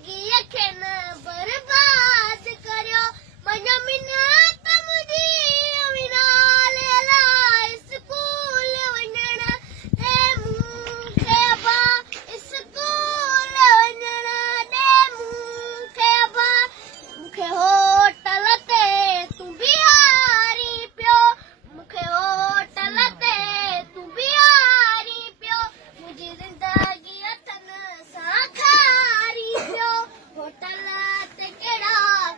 ज़िंदगीअ खे न बर्बाद करियो मुंहिंजा मिनत मुंहिंजी अविनाल अलाए स्कूल वञण ॾे मूंखे अबा स्कूल वञण ॾे मूंखे अबा मूंखे होटल ते तूं बीहारी पियो मूंखे होटल ते तूं बीहारी पियो मुंहिंजी ज़िंदगी अथनि सां खारी पियो होटल ते कहिड़ा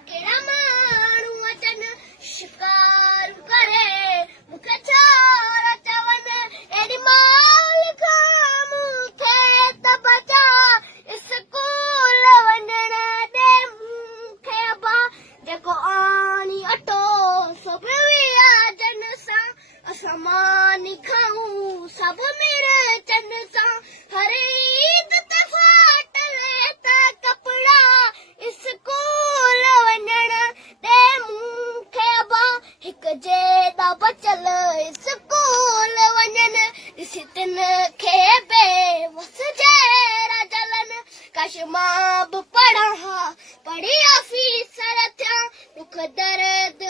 कहिड़ा माण्हू अचनि शिकारू करे मूंखे छार चवनि एॾी माल खां मूंखे त बचा स्कूल वञण ॾे मूंखे अबा जेको आणी अटो सभु वियाजनि सां असां मानी खाऊं सभु मिर्चनि सां हर ईद ते फाटल त कपिड़ा स्कूल वञण ॾे मूंखे अबा हिकु जेॾा बचल स्कूल वञनि ॾिसी तिन खे बेवस जहिड़ा जलनि काश मां बि पढ़ां हा पढ़ी ऑफिसर थियां दुख दर्द